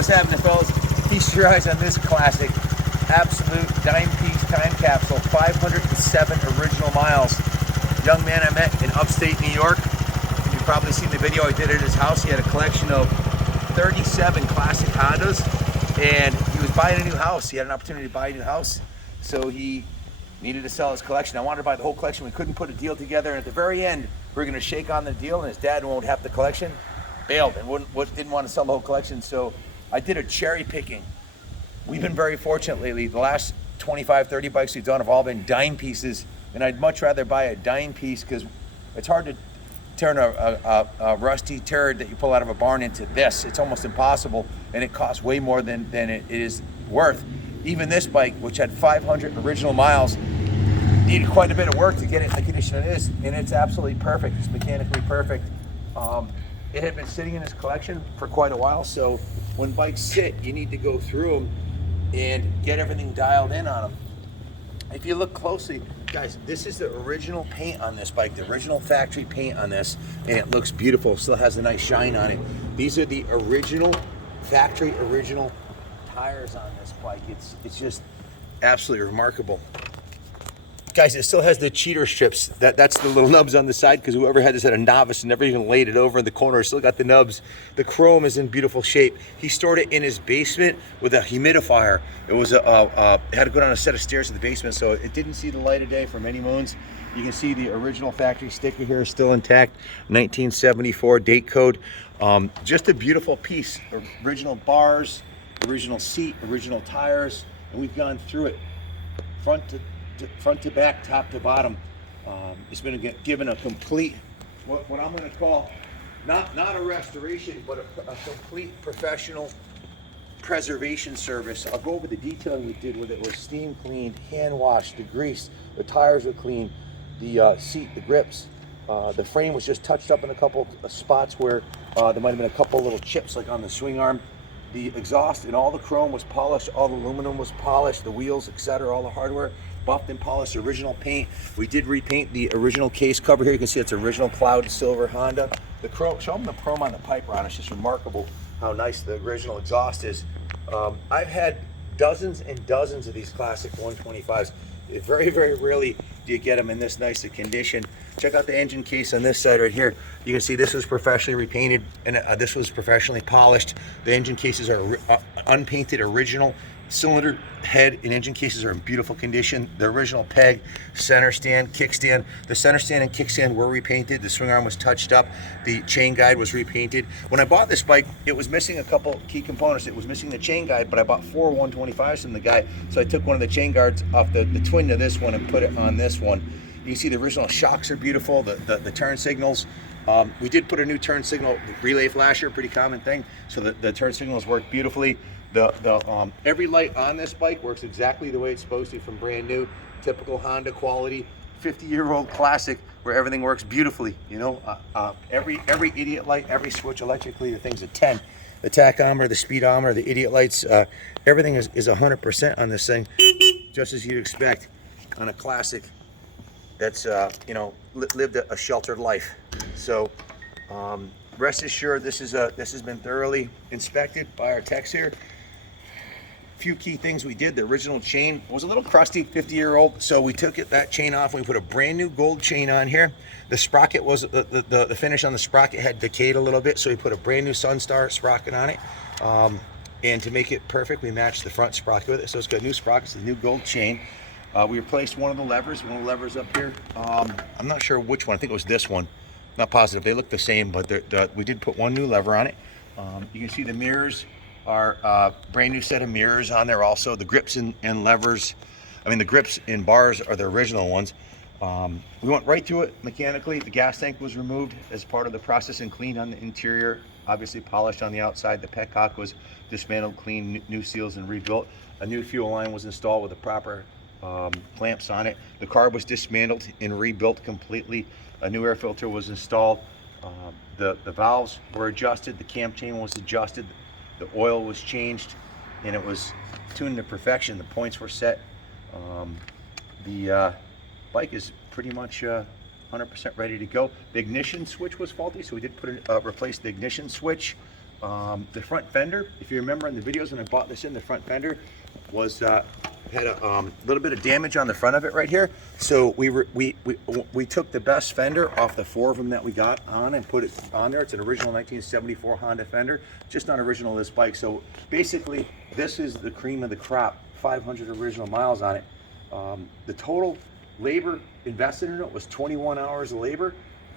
What's happening, fellas? Feast your eyes on this classic, absolute dime piece time capsule, 507 original miles. Young man I met in upstate New York. You've probably seen the video I did at his house. He had a collection of 37 classic Hondas, and he was buying a new house. He had an opportunity to buy a new house, so he needed to sell his collection. I wanted to buy the whole collection. We couldn't put a deal together, and at the very end, we were going to shake on the deal, and his dad won't have the collection. Bailed and didn't want to sell the whole collection, so I did a cherry picking. We've been very fortunate lately. The last 25, 30 bikes we've done have all been dime pieces, and I'd much rather buy a dime piece because it's hard to turn a rusty turd that you pull out of a barn into this. It's almost impossible, and it costs way more than it is worth. Even this bike, which had 500 original miles, needed quite a bit of work to get it in the condition it is, and it's absolutely perfect. It's mechanically perfect. It had been sitting in his collection for quite a while, so when bikes sit, you need to go through them and get everything dialed in on them. If you look closely, guys, this is the original paint on this bike, the original factory paint on this, and it looks beautiful, still has a nice shine on it. These are the original factory original tires on this bike. It's just absolutely remarkable. Guys, it still has the cheater strips. That's the little nubs on the side, because whoever had this had a novice and never even laid it over in the corner. Still got the nubs. The chrome is in beautiful shape. He stored it in his basement with a humidifier. It was it had to go down a set of stairs to the basement, so it didn't see the light of day for many moons. You can see the original factory sticker here is still intact, 1974 date code. Just a beautiful piece. Original bars, original seat, original tires, and we've gone through it front to back, top to bottom. It's been given a complete, what I'm going to call, not a restoration, but a complete professional preservation service. I'll go over the detailing we did with it. It was steam cleaned, hand washed, the grease, the tires were clean, the seat, the grips. The frame was just touched up in a couple of spots where there might have been a couple little chips like on the swing arm. The exhaust and all the chrome was polished, all the aluminum was polished, the wheels, etc., all the hardware buffed and polished, original paint. We did repaint the original case cover here. You can see it's original cloud silver Honda. The chrome, show them the chrome on the pipe rod. It's just remarkable how nice the original exhaust is. I've had dozens and dozens of these classic 125s. Very, very rarely do you get them in this nice a condition. Check out the engine case on this side right here. You can see this was professionally repainted, and this was professionally polished. The engine cases are unpainted original. Cylinder head and engine cases are in beautiful condition. The original peg, center stand, kickstand. The center stand and kickstand were repainted. The swing arm was touched up. The chain guide was repainted. When I bought this bike, it was missing a couple key components. It was missing the chain guide, but I bought 4 125s from the guy, so I took one of the chain guards off the twin to this one and put it on this one. You can see the original shocks are beautiful, the turn signals. We did put a new turn signal relay flasher, pretty common thing, so the turn signals work beautifully. Every light on this bike works exactly the way it's supposed to, from brand new, typical Honda quality, 50-year-old classic where everything works beautifully. You know, every idiot light, every switch electrically, the thing's a 10. The tachometer, the speedometer, the idiot lights, everything is 100% on this thing, just as you'd expect on a classic that's you know, lived a sheltered life. So rest assured, this has been thoroughly inspected by our techs here. Few key things we did. The original chain was a little crusty, 50-year-old, so we took that chain off and we put a brand new gold chain on here. The sprocket was the finish on the sprocket had decayed a little bit, so we put a brand new Sunstar sprocket on it. And to make it perfect, we matched the front sprocket with it, so it's got new sprockets, the new gold chain. We replaced one of the levers up here. I'm not sure which one. I think it was this one. Not positive. They look the same, but we did put one new lever on it. You can see the mirrors are brand new set of mirrors on there also. The grips and levers, the grips and bars are the original ones. We went right through it mechanically. The gas tank was removed as part of the process and cleaned on the interior, obviously polished on the outside. The petcock was dismantled, cleaned, new seals and rebuilt. A new fuel line was installed with the proper clamps on it. The carb was dismantled and rebuilt completely. A new air filter was installed. The valves were adjusted. The cam chain was adjusted. The oil was changed, and it was tuned to perfection. The points were set. The bike is pretty much 100% ready to go. The ignition switch was faulty, so we did replace the ignition switch. The front fender, if you remember in the videos when I bought this in, the front fender was had a little bit of damage on the front of it right here. So we took the best fender off the 4 of them that we got on and put it on there. It's an original 1974 Honda fender, just not original this bike. So basically, this is the cream of the crop. 500 original miles on it. The total labor invested in it was 21 hours of labor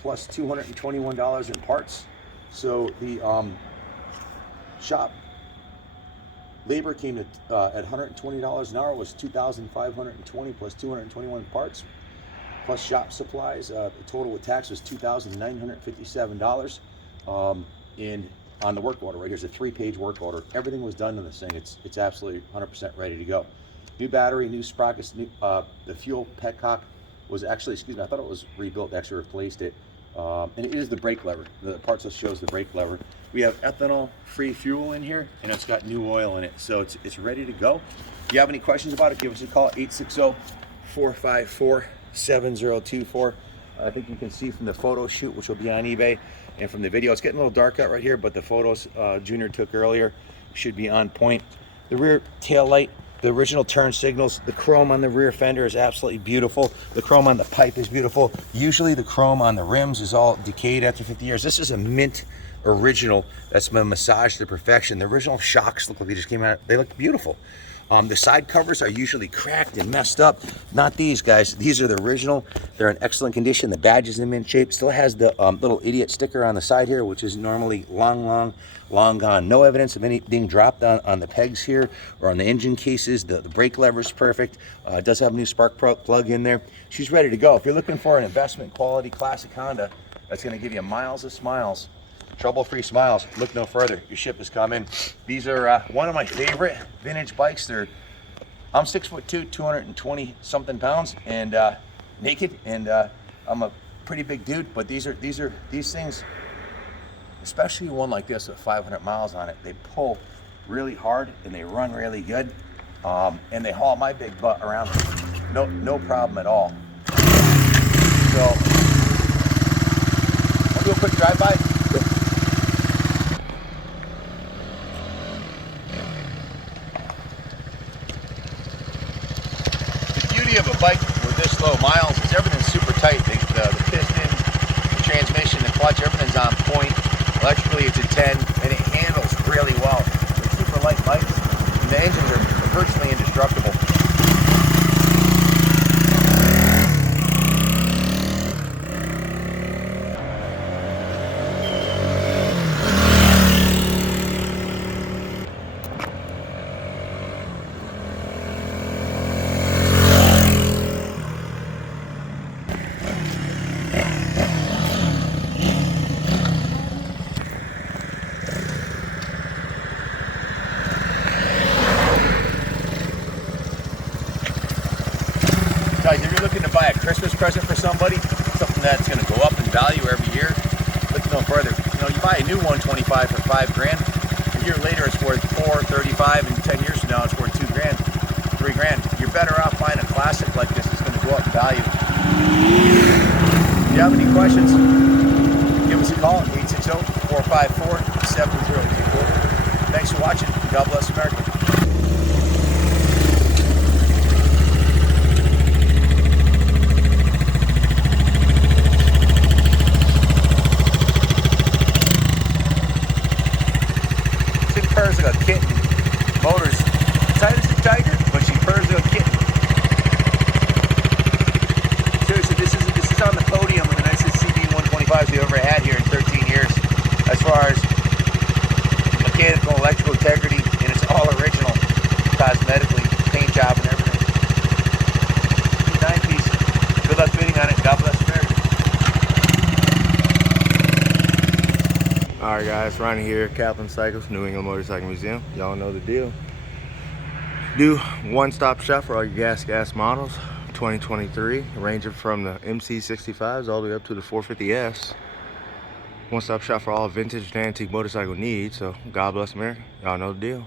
plus $221 in parts. So the shop labor came at $120 an hour, was $2,520 plus 221 parts plus shop supplies. The total with tax was $2,957 on the work order. Right here's a 3-page work order. Everything was done in this thing. It's absolutely 100% ready to go. New battery, new sprockets, the fuel petcock was actually, excuse me, I thought it was rebuilt. They actually replaced it. And it is the brake lever. The parts that shows the brake lever. We have ethanol-free fuel in here, and it's got new oil in it, so it's ready to go. If you have any questions about it, give us a call, 860-454-7024. I think you can see from the photo shoot, which will be on eBay, and from the video, it's getting a little dark out right here, but the photos Junior took earlier should be on point. The rear tail light, the original turn signals, the chrome on the rear fender is absolutely beautiful. The chrome on the pipe is beautiful. Usually the chrome on the rims is all decayed after 50 years. This is a mint original that's been massaged to perfection. The original shocks look like they just came out. They look beautiful. The side covers are usually cracked and messed up. Not these guys. These are the original. They're in excellent condition. The badge is in mint shape. Still has the little idiot sticker on the side here, which is normally long gone. No evidence of anything dropped on the pegs here or on the engine cases. The brake lever is perfect. It does have a new spark plug in there. She's ready to go. If you're looking for an investment quality classic Honda that's going to give you miles of smiles, trouble-free smiles, look no further. Your ship is coming. These are one of my favorite vintage bikes. I'm 6'2", 220 something pounds, and naked, and I'm a pretty big dude. But these things, especially one like this with 500 miles on it, they pull really hard and they run really good, and they haul my big butt around. No problem at all. So I'll do a quick drive-by. Of a bike with this low miles is everything's super tight. The piston, the transmission, the clutch, everything's on point. Electrically it's a 10 and it handles really well. They're super light bikes and the engines are virtually indestructible. Guys, if you're looking to buy a Christmas present for somebody, something that's going to go up in value every year, look no further. You know, you buy a new 125 for $5 grand. A year later, it's worth $4, $35, and 10 years from now, it's worth $2 grand, $3 grand. You're better off buying a classic like this. It's going to go up in value. If you have any questions, give us a call at 860-454-7024. Thanks for watching. God bless America. Purrs like a kitten. Motor's tight as a tiger, but she purrs like a kitten. Seriously, this is on the podium with the nicest CB125s we ever had here in 13 years. As far as mechanical, electrical integrity, and it's all original, cosmetically, paint job and everything. 9-piece. Good luck bidding on it. God bless America. Alright guys, Ronnie here, Kaplan Cycles, New England Motorcycle Museum. Y'all know the deal. Do one-stop shop for all your gas models, 2023, ranging from the MC65s all the way up to the 450S. One-stop shop for all vintage and antique motorcycle needs, so God bless America. Y'all know the deal.